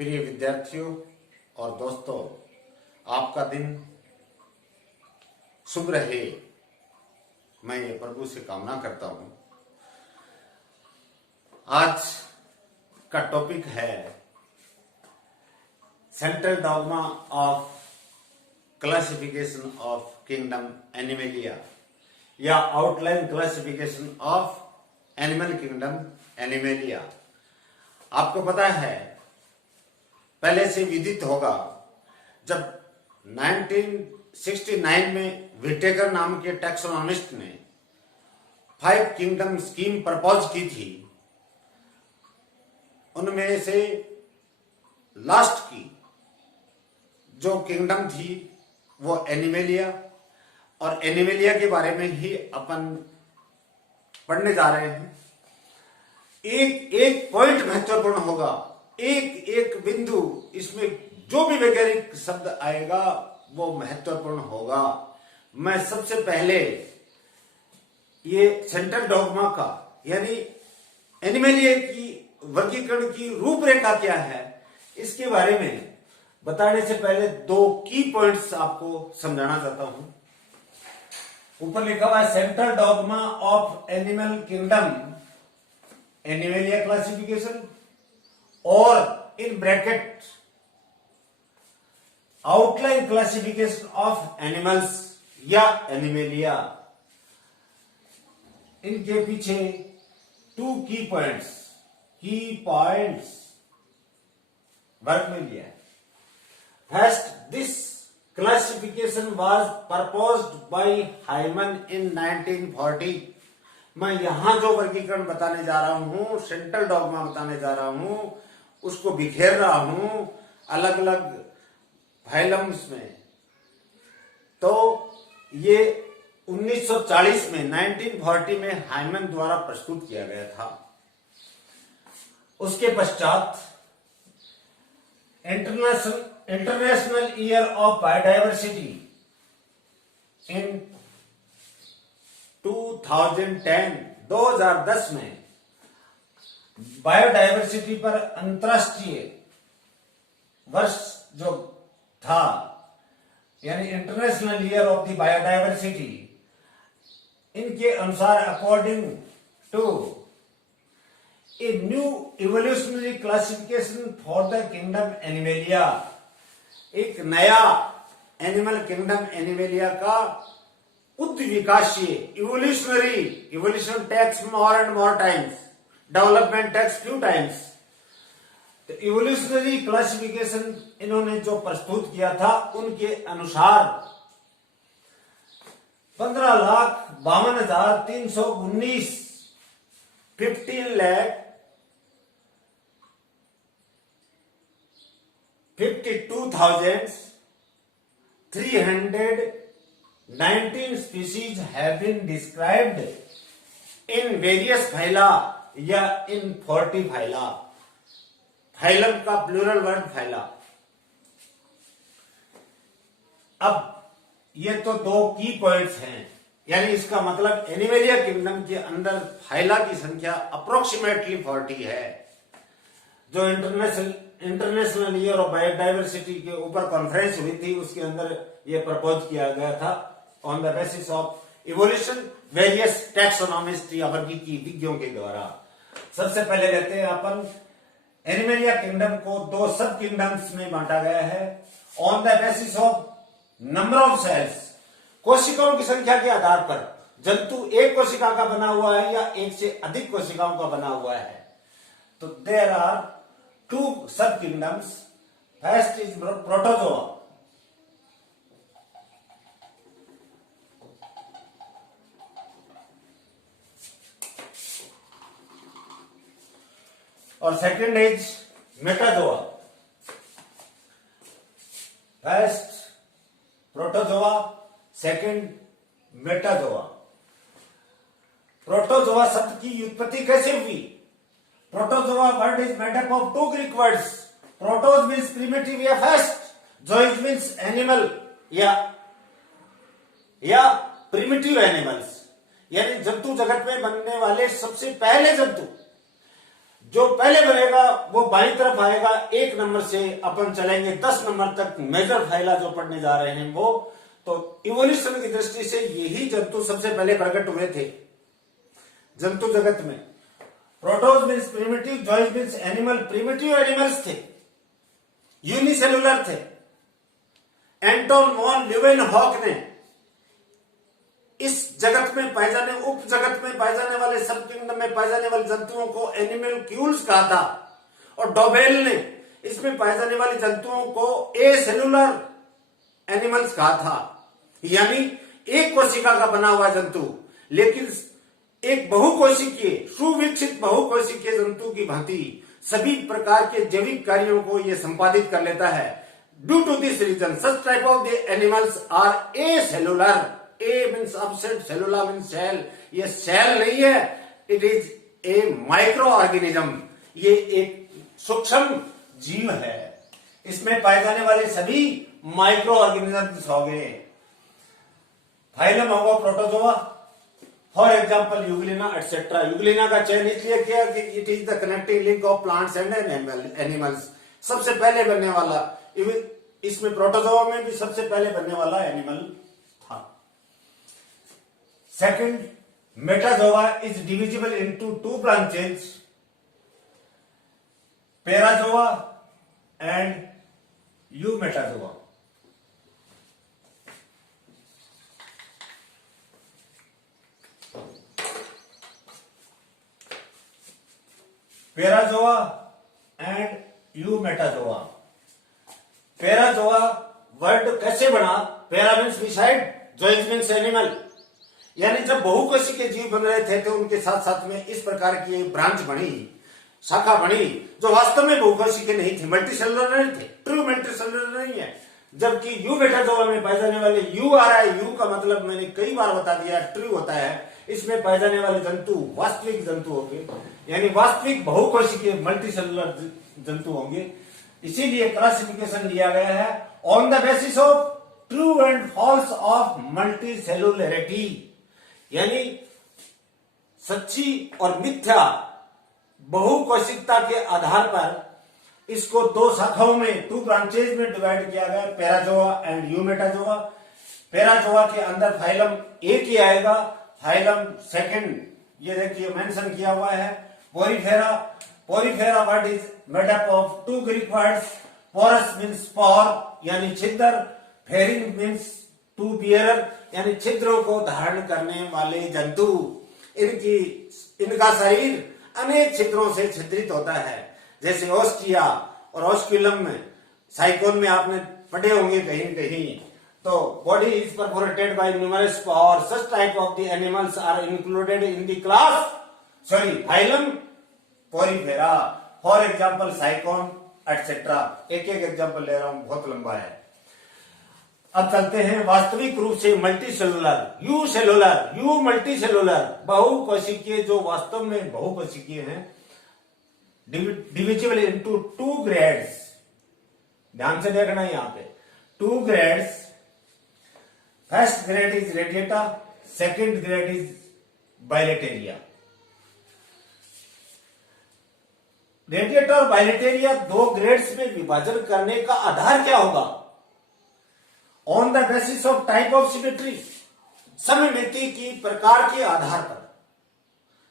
प्रिय विद्यार्थियों और दोस्तों, आपका दिन शुभ रहे, मैं ये प्रभु से कामना करता हूं। आज का टॉपिक है central dogma of classification of kingdom Animalia या outline classification of animal kingdom Animalia. आपको पता है, पहले से विदित होगा, जब 1969 में विटेकर नाम के टैक्सोनॉमिस्ट ने 5 किंगडम स्कीम प्रपोज की थी। उनमें से लास्ट की जो किंगडम थी वो एनिमलिया, और एनिमलिया के बारे में ही अपन पढ़ने जा रहे हैं। एक एक पॉइंट महत्वपूर्ण होगा, एक एक बिंदु, इसमें जो भी वैज्ञानिक शब्द आएगा वो महत्वपूर्ण होगा। मैं सबसे पहले ये सेंट्रल डॉगमा का यानी एनिमलिया की वर्गीकरण की रूपरेखा क्या है, इसके बारे में बताने से पहले 2 की पॉइंट्स आपको समझाना चाहता हूं। ऊपर लिखा हुआ है central dogma of animal kingdom Animalia classification, और in bracket outline classification of animals या एनिमलिया। इनके पीछे 2 की पॉइंट्स वर्क में लिया है। First, this classification was proposed by Hyman in 1940। मैं यहां जो वर्गीकरण बताने जा रहा हूं, सेंट्रल डॉगमा बताने जा रहा हूं, उसको बिखेर रहा हूं अलग अलग फाइलम्स में। तो ये 1940 में 1940 में हाइमन द्वारा प्रस्तुत किया गया था। उसके पश्चात international year of biodiversity in 2010 में बायोडायवर्सिटी पर अंतरराष्ट्रीय वर्ष जो था, यानी international year of the biodiversity, इनके अनुसार according to a new evolutionary classification for the kingdom Animalia, एक नया एनिमल किंगडम एनिमलिया का उद्विकासीय evolution takes more and more times, development takes few times. तो इवोल्यूशनरी क्लासिफिकेशन इन्होंने जो प्रस्तुत किया था, उनके अनुसार 15,52,319 15,52,319 species have been described in various phyla या in 40 phyla। फाइलम का प्लूरल वर्ड फाइला। अब ये तो 2 की पॉइंट्स हैं, यानी इसका मतलब एनिमलिया किंगडम के अंदर फाइला की संख्या अप्रोक्सीमेटली 40 है। जो इंटरनेशनल ईयर ऑफ बायोडायवर्सिटी के ऊपर कॉन्फ्रेंस हुई थी, उसके अंदर ये प्रपोज किया गया था on the basis of evolution various taxonomist या वर्गीकीय के द्वारा। सबसे पहले लेते हैं अपन एनिमलिया किंगडम को 2 सब किंगडम्स में बांटा गया है on the basis of number of cells, कोशिकाओं की संख्या के आधार पर। जंतु एक कोशिका का बना हुआ है या एक से अधिक कोशिकाओं का बना हुआ है। तो there are 2 sub kingdoms. First is protozoa, और second is metazoa. First protozoa, second metazoa. Protozoa शब्द की उत्पत्ति कैसे हुई? Protozoa word is made up of 2 Greek words. Protos means primitive या फर्स्ट, जोइज मीन्स एनिमल या प्रिमिटिव एनिमल्स, यानी जंतु जगत में बनने वाले सबसे पहले जंतु। जो पहले बनेगा वो बाईं तरफ आएगा, 1 नंबर से अपन चलेंगे 10 नंबर तक मेजर फाइला जो पढ़ने जा रहे हैं वो। तो इवोल्यूशन की दृष्टि से यही जंतु सबसे पहले प्रकट हुए थे जंतु जगत में। Protos means primitive, zoes means animal. Primitive animals थे, यूनिसेलुलर थे। एंटोन वॉन ल्यूवेनहॉक ने इस जगत में पाए जाने, उप जगत में पाए जाने वाले, सब किंगडम में पाए जाने वाले जंतुओं को एनिमलक्यूल्स कहा था, और डोबेल ने इसमें पाए जाने वाले जंतुओं को एसेलुलर एनिमल्स कहा था, यानी एक कोशिका का बना हुआ जंतु, लेकिन एक बहुकोशिकीय, सुविकसित बहुकोशिकीय जंतु की भांति सभी प्रकार के जैविक कार्यों को यह संपादित कर लेता है। Due to this reason such type of the animals are acellular. A means upset, cellula means cell. ये सेल नहीं है, it is a microorganism. ये एक सूक्ष्म जीव है। इसमें पाए जाने वाले सभी माइक्रो ऑर्गेनिजम्स हो गए। फाइलम होगा protozoa, for example Euglena etcetera. Euglena का चयन इसलिए किया कि it is the connecting link of plants and animals. सबसे पहले बनने वाला, इसमें प्रोटोजोआ में भी सबसे पहले बनने वाला एनिमल था। Second, metazoa is divisible into 2 branches, parazoa and eumetazoa. Parazoa and eumetazoa. Parazoa word कैसे बना? Para means beside, zoes means animal. यानी जब बहुकोशिकीय के जीव बन रहे थे तो उनके साथ साथ में इस प्रकार की एक ब्रांच बनी, शाखा बनी, जो वास्तव में बहुकोशिकीय के नहीं थे, मल्टीसेलुलर नहीं थे, ट्रू मल्टीसेलुलर नहीं है। जबकि यूमेटाजोआ में पाए जाने वाले, यू आ रहा है, यू का मतलब मैंने कई बार बता दिया, ट्रू होता है। इसमें पाए जाने वाले जंतु वास्तविक जंतु होंगे, यानी वास्तविक बहुकोशिकीय मल्टीसेलुलर जंतु होंगे। इसीलिए क्लासिफिकेशन लिया गया है on the basis of true and false of multicellularity, यानी सच्ची और मिथ्या बहुकोशिकता के आधार पर इसको 2 शाखाओं में, 2 ब्रांचेज में डिवाइड किया गया, पैराजोआ एंड यूमेटाजोआ। पैराजोआ के अंदर फाइलम एक ही आएगा, फाइलम सेकंड ये देखिए मेंशन किया हुआ है, Porifera. Porifera word is made up of 2 Greek words, porus means pore यानी छिद्र, फेरिंग मीन्स टू बियरर यानी छिद्रों को धारण करने वाले जंतु। इनका शरीर अनेक छिद्रों से छिद्रित होता है, जैसे ऑस्टिया और ऑस्क्यूलम में, साइकोन में आपने पढ़े होंगे कहीं कहीं। तो body is perforated by numerous pore. Such type of the animals are included in the class phylum Porifera, for example Sycon etcetera. एक एक एग्जाम्पल ले रहा हूं, बहुत लंबा है। अब चलते हैं वास्तविक रूप से multicellular, eu cellular, eu multicellular, बहुकोशिकीय जो वास्तव में बहुकोशिकीय हैं, डिविजिबल इनटू 2 ग्रेड्स। ध्यान से देखना यहां पे 2 grades. First grade is Radiata, second grade is Bilateria. Radiata और बाइलेटेरिया 2 ग्रेड्स में विभाजन करने का आधार क्या होगा? On the basis of type of symmetry, सममिति की प्रकार के आधार पर।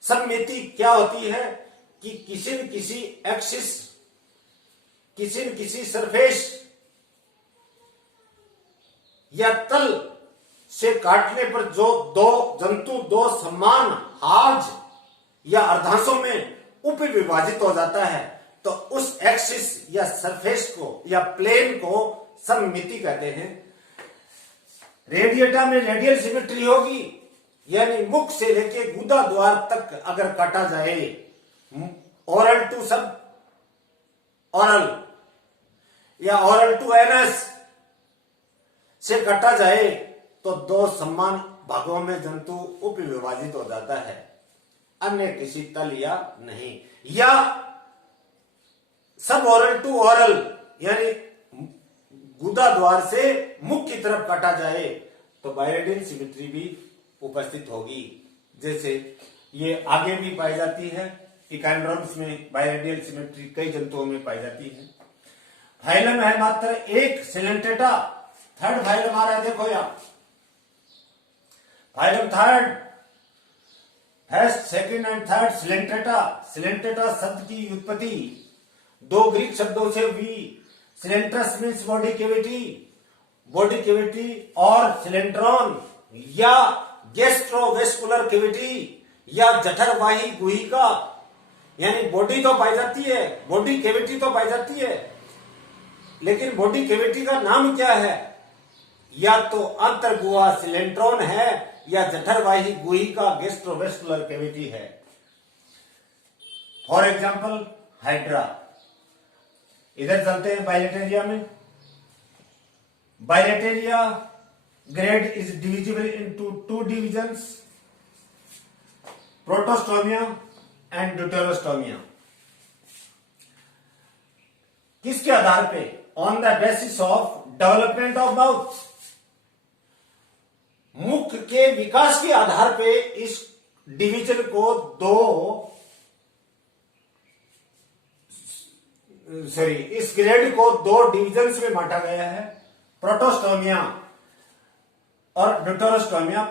सममिति क्या होती है कि किसी न किसी एक्सिस, किसी न किसी सरफेस या तल से काटने पर जो 2 जंतु 2 समान हाज या अर्धांशों में उप विभाजित हो जाता है, तो उस एक्सिस या सरफेस को या प्लेन को सममिति कहते हैं। रेडिएटा में रेडियल सिमेट्री होगी, यानी मुख से लेके गुदा द्वार तक अगर काटा जाए, ओरल टू सब ओरल या ओरल टू एनस से काटा जाए तो 2 समान भागों में जंतु उप विभाजित हो जाता है, अन्य किसी तल या नहीं। या सब ओरल टू ओरल यानी गुदा द्वार से मुख की तरफ काटा जाए तो बायरेडियल सिमेट्री भी उपस्थित होगी। जैसे ये आगे भी पाई जाती है, इकाइनड्रोम्स में बायरेडियल सिमेट्री कई जंतुओं में पाई जाती है। फाइलम है मात्र एक, सिलेंट्रेटा। थर्ड फाइलम आ रहा है, देखो यहां phylum third, first, second and third, Coelenterata. Coelenterata शब्द की उत्पत्ति दो ग्रीक शब्दों से हुई। Coelenterus means body cavity, body cavity, और सिलेंट्रॉन या गैस्ट्रोवेस्कुलर कैविटी या जठरवाही गुहिका, यानी बॉडी तो पाई जाती है, बॉडी कैविटी तो पाई जाती है, लेकिन बॉडी कैविटी का नाम क्या है? या तो अंतर्गुहा सिलेंट्रॉन है या जठरवाही गुहिका गैस्ट्रोवेस्कुलर कैविटी है। For example hydra. इधर चलते हैं बाइलेटेरिया में। Bilateria grade is divisible into two divisions, Protostomia and Deuterostomia. किसके आधार पे? On the basis of development of mouth. मुख के विकास के आधार पे इस डिवीजन को इस ग्रेड को दो डिविजन्स में बांटा गया है, प्रोटोस्टोमिया और ड्यूटेरोस्टोमिया।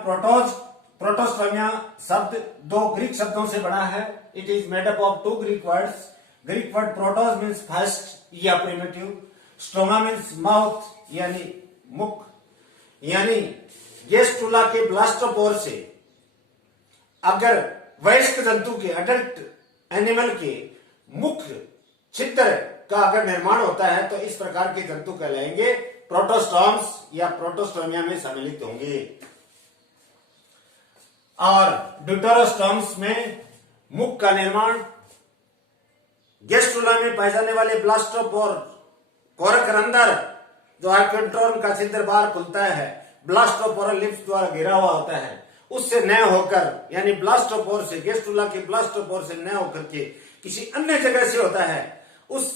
प्रोटोस्टोमिया शब्द दो ग्रीक शब्दों से बना है। It is made up of two Greek words. Greek word protos means first या प्रिमिटिव, स्टोमा मीन्स माउथ यानी मुख, यानी गेस्टुला के ब्लास्टोपोर से अगर वयस्क जंतु के, अडल्ट एनिमल के मुख छिद्र का अगर निर्माण होता है तो इस प्रकार के जंतु कहलाएंगे प्रोटोस्टॉम्स या प्रोटोस्टोमिया में सम्मिलित होंगे। और ड्यूटेरोस्टॉम्स में मुख का निर्माण गेस्टुला में पाए जाने वाले ब्लास्टोपोर, कोरक रंध्र जो आर्केट्रोन का छिद्र बाहर खुलता है, ब्लास्टोपोरल लिप्स द्वारा घिरा हुआ होता है, उससे न होकर, यानी ब्लास्टोपोर से, गेस्टुला के ब्लास्टोपोर से न होकर के किसी अन्य जगह से होता है, उस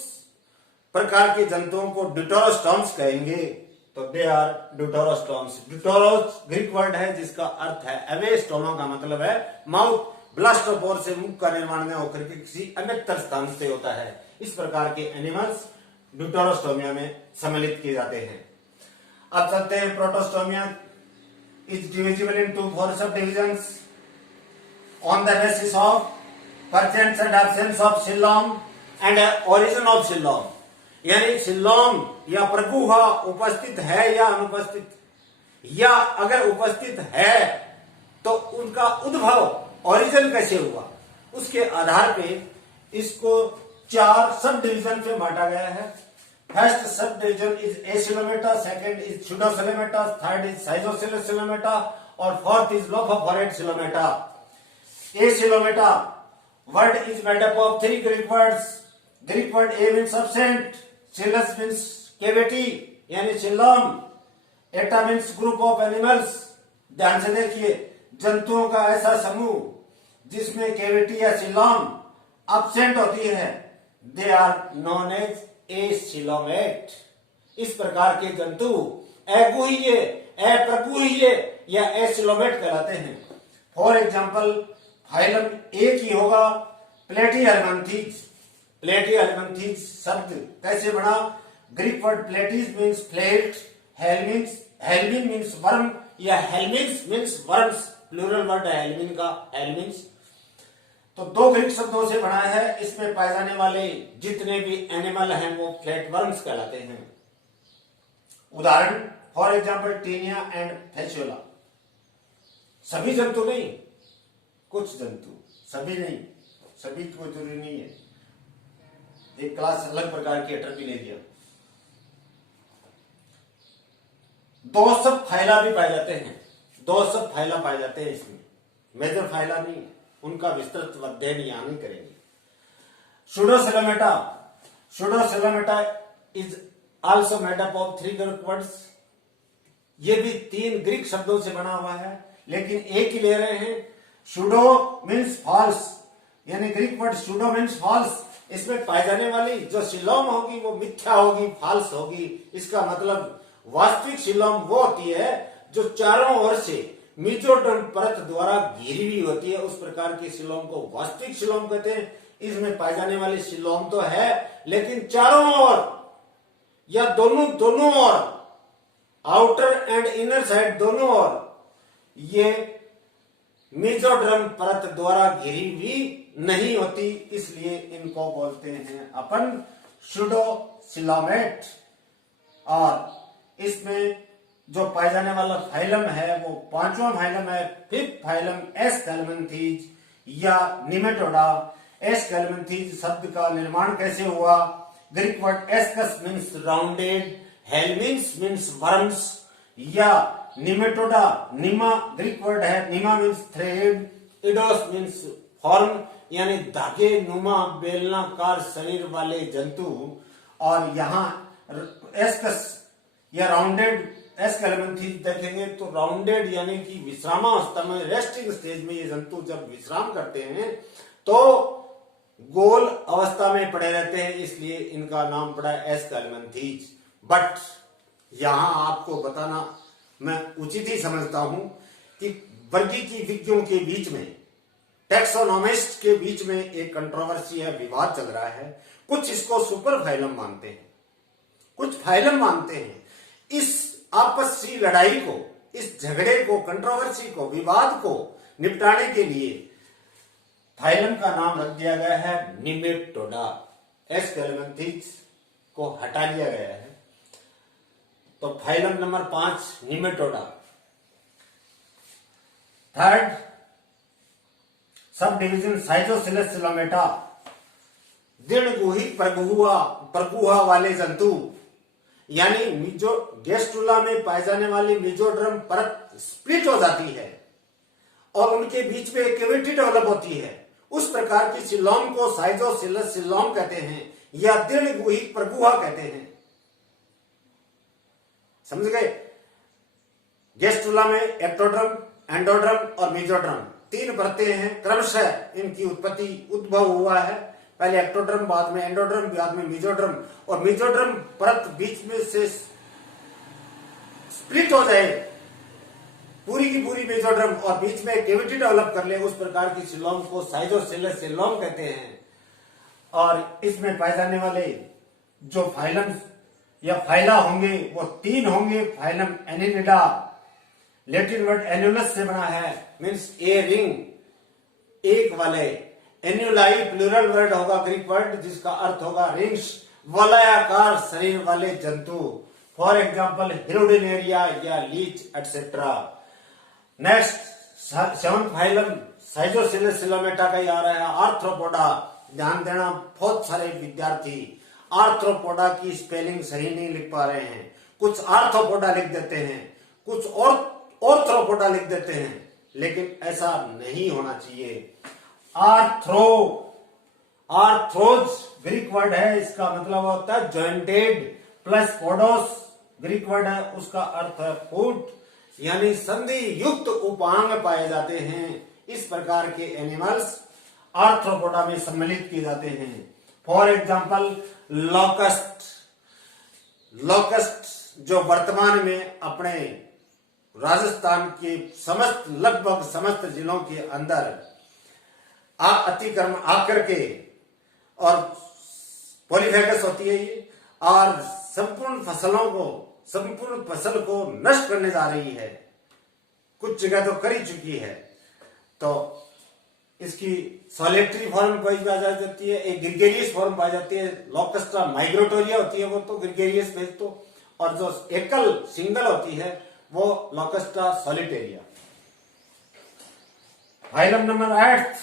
प्रकार के जंतुओं को ड्यूटेरोस्टॉम्स कहेंगे। तो दे आर ड्यूटेरोस्टॉम्स। ड्यूटेरोस ग्रीक वर्ड है जिसका अर्थ है अवे, स्टोमा का मतलब है माउथ, ब्लास्टोपोर से मुख का निर्माण न होकर के किसी अन्य स्थान से होता है। इस प्रकार के एनिमल्स ड्यूटेरोस्टोमिया में सम्मिलित किए जाते हैं। अब चलते हैं प्रोटोस्टोमिया इज डिविजिबल इनटू 4 सब divisions on the basis of presence and absence of xylem and origin of xylem, यानी xylem या प्रगुहा उपस्थित है या अनुपस्थित, या अगर उपस्थित है तो उनका उद्भव ओरिजिन कैसे हुआ, उसके आधार पे इसको 4 सब डिवीजन में बांटा गया है। First sub division is acoelomata, second is pseudocoelomata, third is schizocoelomata और fourth is lophophorate coelomata. Acoelomata word is made up of 3 Greek words. Greek word A means absent, chilus means cavity यानी चिल्लम, एटा means group of animals। ध्यान से देखिए, जंतुओं का ऐसा समूह जिसमें कैविटी या चिल्लम absent होती है, they are known as acylomate। इस प्रकार के जंतु अगुह्य, अप्रगुह्य या एसिलोमेट कहलाते हैं। फॉर एग्जाम्पल फाइलम एक ही होगा प्लेटीहेलमिन्थीज। प्लेटीहेलमिन्थीज शब्द कैसे बना? Greek word platys means flat, helmin means worm या helmins means worms, plural word है हेलमिन का, हेलमिन्स। तो 2 ग्रीक शब्दों से बना है। इसमें पाए जाने वाले जितने भी एनिमल हैं वो फ्लैट वर्म्स कहलाते हैं। उदाहरण फॉर एग्जाम्पल टीनिया एंड फैचुला। सभी जंतु नहीं, कुछ जंतु, सभी नहीं, सभी को जरूरी नहीं है। एक क्लास अलग प्रकार की एटर्पी ले दिया। 2 सब फाइला भी पाए जाते हैं, 2 सब फाइला पाए जाते हैं इसमें, मेजर फाइला नहीं, उनका विस्तृत अध्ययन यहां नहीं करेंगे। Pseudocoelomata, pseudocoelomata is also made up of 3 Greek words. ये भी 3 ग्रीक शब्दों से बना हुआ है, लेकिन एक ही ले रहे हैं। सुडो मीन्स फॉल्स, यानी Greek word pseudo means false. इसमें पाई जाने वाली जो सिलोम होगी वो मिथ्या होगी, फॉल्स होगी। इसका मतलब वास्तविक सिलोम वो होती है जो चारों ओर से मेसोडर्म परत द्वारा घिरी हुई होती है, उस प्रकार की सिलोम को वास्तविक सिलोम कहते हैं। इसमें पाए जाने वाले सिलोम तो है, लेकिन चारों ओर या दोनों ओर, आउटर एंड इनर साइड दोनों ओर ये मेसोडर्म परत द्वारा घिरी हुई नहीं होती, इसलिए इनको बोलते हैं अपन स्यूडोसिलोमेट। और इसमें जो पाए जाने वाला फाइलम है वो पांचवा फाइलम है, फिफ्थ फाइलम एस्केलमेंथीज या निमेटोडा। एस्केलमेंथीज शब्द का निर्माण कैसे हुआ? Greek word askos means rounded, helminths means worms, या निमेटोडा निमा ग्रीक वर्ड है, nema means thread, eidos means form यानी धागे नुमा बेलनाकार शरीर वाले जंतु। और यहाँ एस्कस या राउंडेड एस्केलमेंथीज देखेंगे तो राउंडेड यानी कि विश्रामावस्था में, रेस्टिंग स्टेज में ये जंतु जब विश्राम करते हैं तो गोल अवस्था में पड़े रहते हैं, इसलिए इनका नाम पड़ा एस्केलमेंथीज। बट यहां आपको बताना मैं उचित ही समझता हूं कि वर्गीकी विज्ञों के बीच में, टैक्सोनॉमिस्ट के बीच में एक कंट्रोवर्सी है, विवाद चल रहा है। कुछ इसको सुपर फाइलम मानते हैं, कुछ फाइलम मानते हैं। इस आपसी लड़ाई को, इस झगड़े को, कंट्रोवर्सी को, विवाद को निपटाने के लिए फाइलम का नाम रख दिया गया है निमेटोडा। एस्केलमेंथीज को हटा दिया गया है, तो phylum number 5 Nematoda. Third sub division schizocoelomata, दृढ़गुहित परगुहा वाले जंतु, यानी मिजो गेस्ट्रुला में पाए जाने वाली मेसोडर्म परत स्प्लिट हो जाती है और उनके बीच में एक कैविटी डेवलप होती है। उस प्रकार की सिलोम को साइटोसिलस सिलोम कहते हैं या दृढ़गुहित परगुहा कहते हैं। समझ गए? गेस्ट्रुला में एक्टोड्रम, एंडोड्रम और मेसोड्रम तीन परतें हैं। क्रमशः इनकी उत्पत्ति उद्भव हुआ है, पहले एक्टोड्रम, बाद में एंडोड्रम, बाद में मेसोड्रम। और मेसोड्रम परत बीच में से स्प्लिट हो जाए पूरी की पूरी मेसोड्रम और बीच में कैविटी डेवलप कर ले, उस प्रकार की सिलोम को साइटोसिलस सिलोम कहते हैं। और इसमें पाए जाने वाले जो फाइलम या फाइला होंगे वो 3 होंगे। फाइलम एनिलिडा, लैटिन वर्ड एन्युलस से बना है, मीन्स ए रिंग, एक वाले। एन्युलाई प्लूरल वर्ड होगा, ग्रीक वर्ड, जिसका अर्थ होगा रिंग्स, वलयाकार शरीर वाले जंतु। फॉर एग्जाम्पल हिरोडिनेरिया या leech etcetera. Next 7th phylum schizocoelous coelomata का ही आ रहा है, आर्थ्रोपोडा। ध्यान देना, बहुत सारे विद्यार्थी आर्थ्रोपोडा की स्पेलिंग सही नहीं लिख पा रहे हैं। कुछ आर्थ्रोपोडा लिख देते हैं, कुछ ऑर्थ्रोपोडा लिख देते हैं, लेकिन ऐसा नहीं होना चाहिए। आर्थ्रोज ग्रीक वर्ड है, इसका मतलब होता है जॉइंटेड, प्लस पोडोस ग्रीक वर्ड है, उसका अर्थ है फुट, यानी संधि युक्त उपांग पाए जाते हैं। इस प्रकार के एनिमल्स आर्थ्रोपोडा में सम्मिलित किए जाते हैं। फॉर एग्जाम्पल लॉकस्ट जो वर्तमान में अपने राजस्थान के लगभग समस्त जिलों के अंदर अतिक्रमण आकर के, और पॉलीफेगस होती है ये, और संपूर्ण फसल को नष्ट करने जा रही है। कुछ जगह तो कर ही चुकी है। तो इसकी सॉलिटरी फॉर्म पाई जाती है, एक ग्रिगेरियस फॉर्म पाई जाती है। लोकस्टा माइग्रेटोरिया होती है वो तो ग्रिगेरियस भेज तो, और जो एकल सिंगल होती है वो Locusta solitaria. Phylum number 8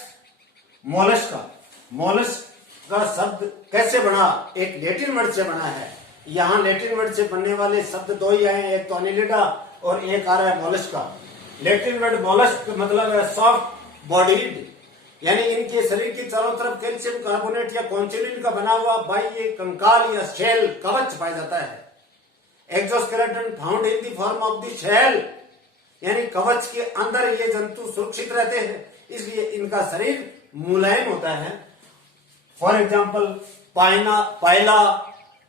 Mollusca. Mollusc का शब्द कैसे बना? एक लैटिन वर्ड से बना है। यहाँ लैटिन वर्ड से बनने वाले शब्द 2 ही आए, एक तो अनिलिडा और एक आ रहा है मोलस्का। लैटिन वर्ड मोलस्क मतलब है सॉफ्ट बॉडीड, यानी इनके शरीर की चारों तरफ कैल्शियम कार्बोनेट या कॉन्चिलिन का बना हुआ बाह्य कंकाल या शेल कवच पाया जाता है। Exoskeleton found in the form of the shell, यानी कवच के अंदर ये जंतु सुरक्षित रहते हैं, इसलिए इनका शरीर मुलायम होता है। For example Pila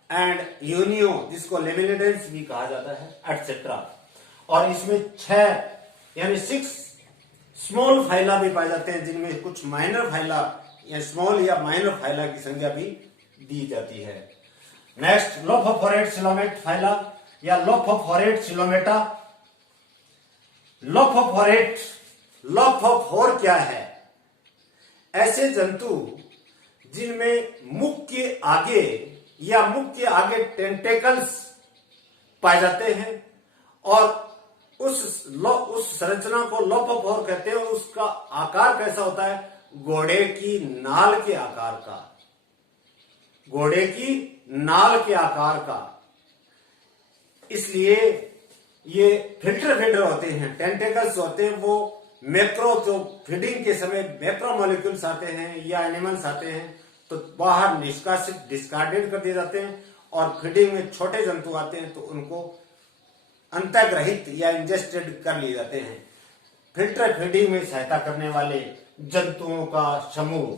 and Unio, जिसको लेमिनेडेंस भी कहा जाता है, एटसेट्रा। और इसमें 6 यानी 6 स्मॉल फाइला भी पाए जाते हैं, जिनमें कुछ माइनर फाइला या स्मॉल या माइनर फाइला की संज्ञा भी दी जाती है। नेक्स्ट, लोफोफोरेट सिलोमेट फाइला या लोफोफोरेट सिलोमेटा। लोफोफोर क्या है? ऐसे जंतु जिनमें मुख के आगे या मुख के आगे टेंटेकल्स पाए जाते हैं और उस संरचना को लोफोफोर कहते हैं। उसका आकार कैसा होता है? घोड़े की नाल के आकार का, घोड़े की नाल के आकार का। इसलिए ये फिल्टर फीडर होते हैं, टेंटेकल्स होते हैं, वो मैक्रो, जो फीडिंग के समय मैक्रो मॉलिक्यूल्स आते हैं या एनिमल्स आते हैं तो बाहर निष्कासित, डिस्कार्डेड कर दिए जाते हैं, और फीडिंग में छोटे जंतु आते हैं तो उनको अंतःग्रहित या इंजेस्टेड कर लिए जाते हैं। फिल्टर फीडिंग में सहायता करने वाले जंतुओं का समूह।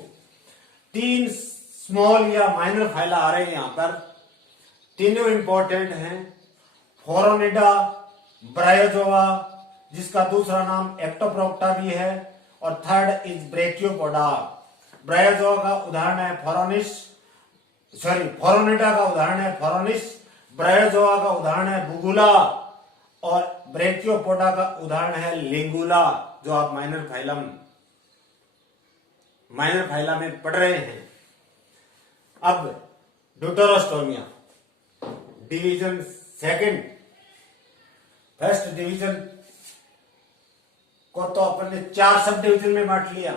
3 स्मॉल या माइनर फाइला आ रहे हैं यहां पर, तीनों इंपॉर्टेंट हैं। फोरोनिडा, ब्रायोजोआ, जिसका दूसरा नाम एक्टोप्रोक्टा भी है, और थर्ड इज ब्रेकियोपोडा। ब्रायोजोआ का उदाहरण है फोरोनिडा का उदाहरण है फोरोनिस, ब्रायोजोआ का उदाहरण है बुगुला, और ब्रेकियोपोडा का उदाहरण है लिंगुला, जो आप माइनर फाइला में पढ़ रहे हैं। अब Deuterostomia, division second. First division को तो अपन ने 4 सब डिवीजन में बांट लिया,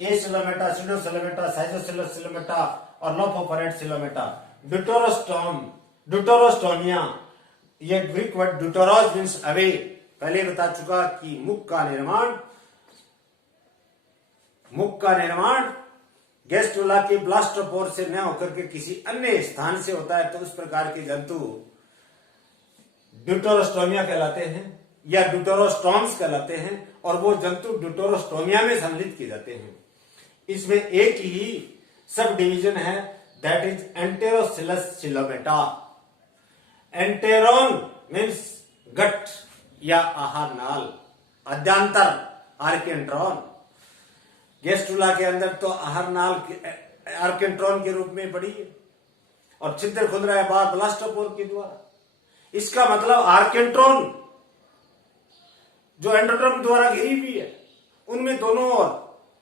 ए सिलोमेटा, सीडोसिलोमेटा, साइजोसिलस सिलोमेटा और लोफोफोरेट सिलोमेटा। ड्यूटेरोस्टोमिया, ये ग्रीक वर्ड ड्यूटेरोस मींस अवे, पहले बता चुका कि मुख का निर्माण गैस्ट्रुला के ब्लास्टोपोर से न होकर के किसी अन्य स्थान से होता है, तो उस प्रकार के जंतु ड्यूटेरोस्टोमिया कहलाते हैं या ड्यूटेरोस्टोम्स कहलाते हैं, और वो जंतु ड्यूटेरोस्टोमिया में सम्मिलित किए जाते हैं। इसमें एक ही सब डिवीजन है, दैट इज एंटेरोसिलस सिलोमेटा। एंटेरोन मीन्स गट या आहार नाल, अद्यांतर आर्केंट्रॉन। गैस्ट्रुला के अंदर तो आहार नाल आर्केंट्रॉन के रूप में पड़ी है, और छिद्र खुल रहा है बाहर ब्लास्टोपोर के द्वारा। इसका मतलब आर्केंट्रॉन जो एंडोड्रम द्वारा घिरी हुई है, उनमें दोनों ओर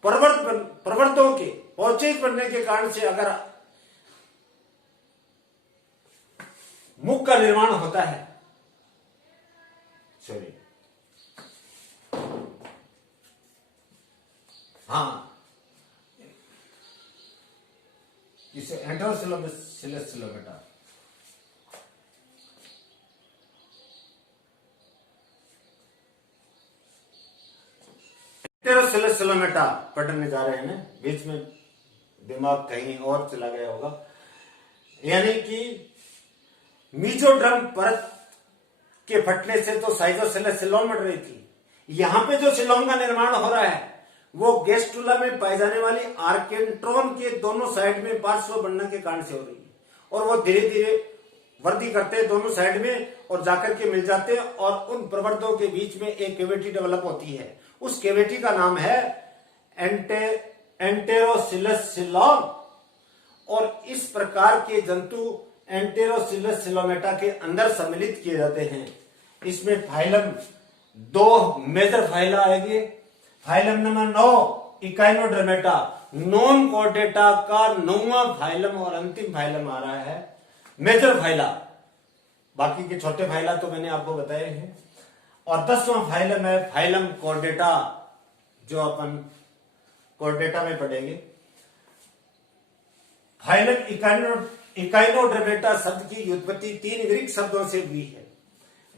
प्रवर्तों के पौचेज बनने के कारण से अगर मुख का निर्माण होता है, इसे एंटेरोसिलस सिलोमेटा। एंटेरोसिलस सिलोमेटा पढ़ने जा रहे हैं, बीच में दिमाग कहीं और चला गया होगा। यानी कि मीजोड्रम परत के फटने से तो साइजोसिलस सिलोम बढ़ रही थी, यहां पे जो सिलोम का निर्माण हो रहा है वो गैस्ट्रुला में पाई जाने वाली आर्केंट्रॉन के दोनों साइड में पार्श्व बनने के कारण से हो रही है, और वो धीरे धीरे वृद्धि करते हैं दोनों साइड में और जाकर के मिल जाते हैं, और उन प्रवर्तों के बीच में एक कैविटी डेवलप होती है। उस कैविटी का नाम है एंटेरोसिलस सिलोम, और इस प्रकार के जंतु एंटेरोसिलस सिलोमेटा के अंदर सम्मिलित किए जाते हैं। इसमें फाइलम 2 मेजर फाइला आएंगे। Phylum number 9 Echinodermata, non Chordata का 9वां फाइलम और अंतिम फाइलम आ रहा है, मेजर फाइला। बाकी के छोटे फाइला तो मैंने आपको बताए हैं। और 10वां फाइलम है फाइलम कॉर्डेटा, जो अपन कॉर्डेटा में पढ़ेंगे। फाइलम इकाइनोडर्मेटा शब्द की उत्पत्ति 3 ग्रीक शब्दों से हुई है।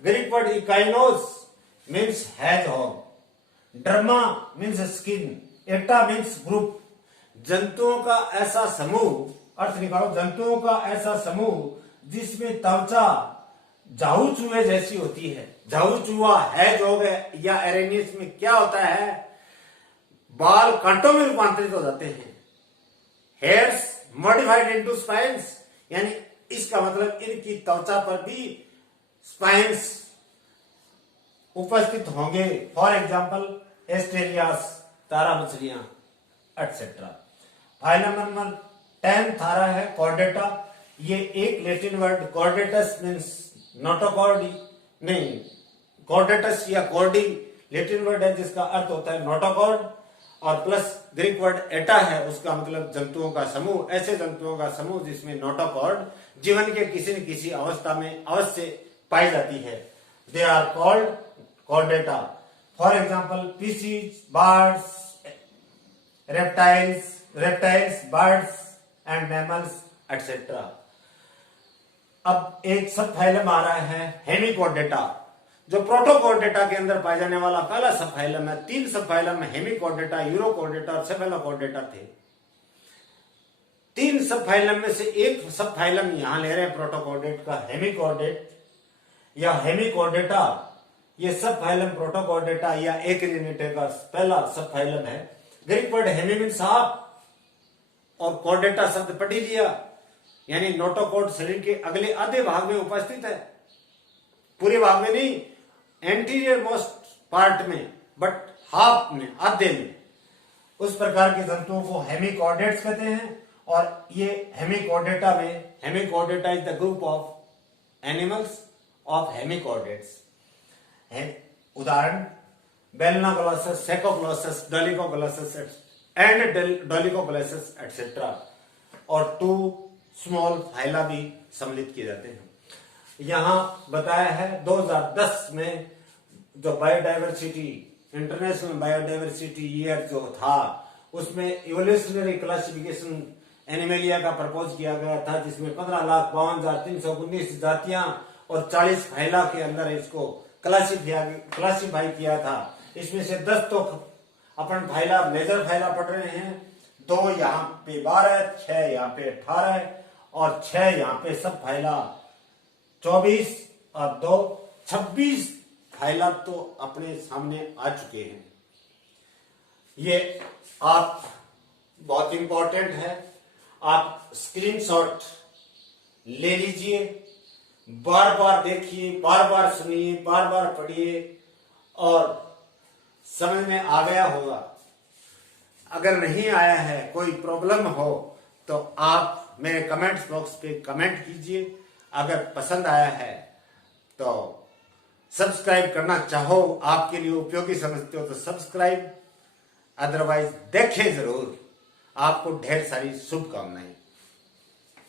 Greek word echinos means hedgehog, derma means skin, ata means group. जंतुओं का ऐसा समूह, अर्थ निकालो, जंतुओं का ऐसा समूह जिसमें त्वचा जाहू चूहे जैसी होती है। जाहू चूहा हैजहॉग या एरेनियस में क्या होता है, बाल कांटों में रूपांतरित हो जाते हैं। हेयर्स मॉडिफाइड इनटू स्पाइन्स, यानी इसका मतलब इनकी त्वचा पर भी स्पाइन्स उपस्थित होंगे। फॉर एग्जाम्पल एस्टेरियास, तारा मछलियां एटसेट्रा। फाइलम नंबर 10 आ रहा है कॉर्डेटा। ये एक लैटिन वर्ड कॉर्डेटस मीन्स नोटोकॉर्ड, नहीं कॉर्डेटस या कॉर्डी लैटिन वर्ड है जिसका अर्थ होता है नोटोकॉर्ड, और प्लस ग्रीक वर्ड एटा है, उसका मतलब जंतुओं का समूह, ऐसे जंतुओं का समूह जिसमें नोटोकॉर्ड जीवन के किसी न किसी अवस्था में अवश्य पाई जाती है। They are called Chordata. For example Pisces, birds, reptiles, birds and mammals etc. अब एक सब फाइलम आ रहा है हेमिकॉर्डेटा, जो प्रोटोकॉर्डेटा के अंदर पाए जाने वाला पहला सब फाइलम है। 3 सब फाइलम में हेमिकॉर्डेटा, यूरोकॉर्डेटा और सेफेलोकॉर्डेटा थे। 3 सब फाइलम में से एक सब फाइलम यहां ले रहे हैं प्रोटोकॉर्डेट का, हेमिकॉर्डेट या हेमिकॉर्डेटा। ये सब फाइलम प्रोटोकॉर्डेटा या एकिलिनेटे का पहला सब फाइलम है। Greek word hemi means half और कॉर्डेटा शब्द पढ़ी लिया, यानी नोटोकॉर्ड शरीर के अगले आधे भाग में उपस्थित है, पूरे भाग में नहीं, एंटीरियर मोस्ट पार्ट में, बट हाफ में, आधे में। उस प्रकार के जंतुओं को हेमिकॉर्डेट्स कहते हैं। और ये हेमिकॉर्डेटा में, Hemichordata is the group of animals of hemichordates. उदाहरण बेलनाग्लोसस, सेकोग्लोसस, डोलिकोग्लोसस एंड डोलिकोग्लोसस एटसेट्रा। और 2 स्मॉल फाइला भी सम्मिलित किए जाते हैं। यहां बताया है 2010 में जो बायोडाइवर्सिटी, इंटरनेशनल बायोडाइवर्सिटी ईयर जो था, उसमें इवोल्यूशनरी क्लासिफिकेशन एनिमेलिया का प्रपोज किया गया था, जिसमें 15,52,319 जातियां और 40 फाइला के अंदर इसको क्लासिफाई किया था। इसमें से 10 तो अपन फाइला, मेजर फाइला पढ़ रहे हैं, 2 यहाँ पे 12, 6 यहाँ पे 18 और 6 यहाँ पे सब फाइला 24 और 2 26 फाइला तो अपने सामने आ चुके हैं। ये आप बहुत इंपॉर्टेंट है, आप स्क्रीनशॉट ले लीजिए, बार बार देखिए, बार बार सुनिए, बार बार पढ़िए और समझ में आ गया होगा। अगर नहीं आया है, कोई प्रॉब्लम हो तो आप मेरे कमेंट्स बॉक्स पे कमेंट कीजिए। अगर पसंद आया है तो सब्सक्राइब करना चाहो, आपके लिए उपयोगी समझते हो तो सब्सक्राइब, अदरवाइज देखें जरूर। आपको ढेर सारी शुभकामनाएं।